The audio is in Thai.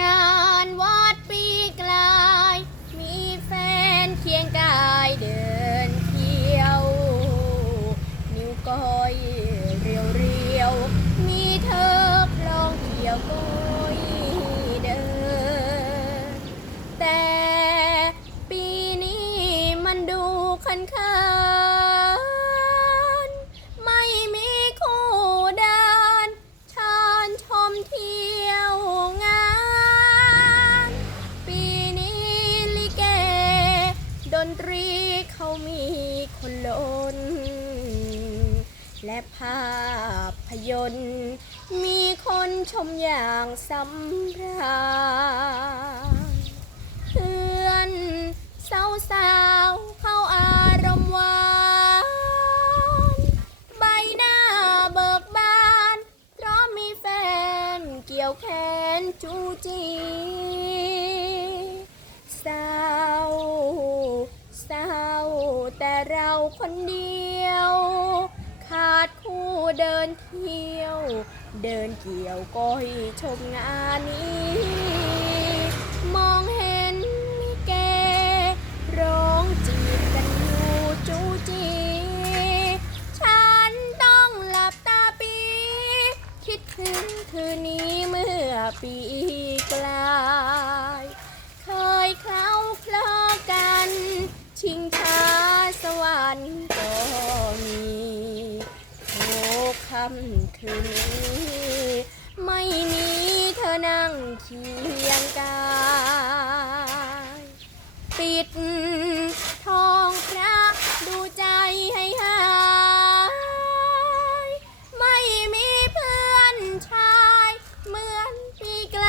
งานวัดปีกลาย มีแฟนเคียงกายเดินเที่ยว นิ้วก้อยเรียวเรียวๆมีเธอคลองเกี่ยวก้อยเดิน แต่ปีนี้มันดูคันคาน และภาพยนตร์ มีคนชมอย่างสำราญเพื่อนสาวสาวเข้าอารมณ์หวานใบหน้าเบิกบาน เพราะมีแฟนเกี่ยวแขนจูจีเศร้าเศร้าแต่เราคนเดียว ขาดคู่เดินเที่ยว เดินเกี่ยวก็ให้ชมงานนี้ มองเห็นมิเก ร้องจีบกันอยู่จูจี ฉันต้องหลับตาปี คิดถึงคืนนี้เมื่อปีกลาำคืนนี้ไม่มีเธอนั่งเคียงกายปิดทองพระดูใจให้หาย ไม่มีเพื่อนชายเหมือนปีไกล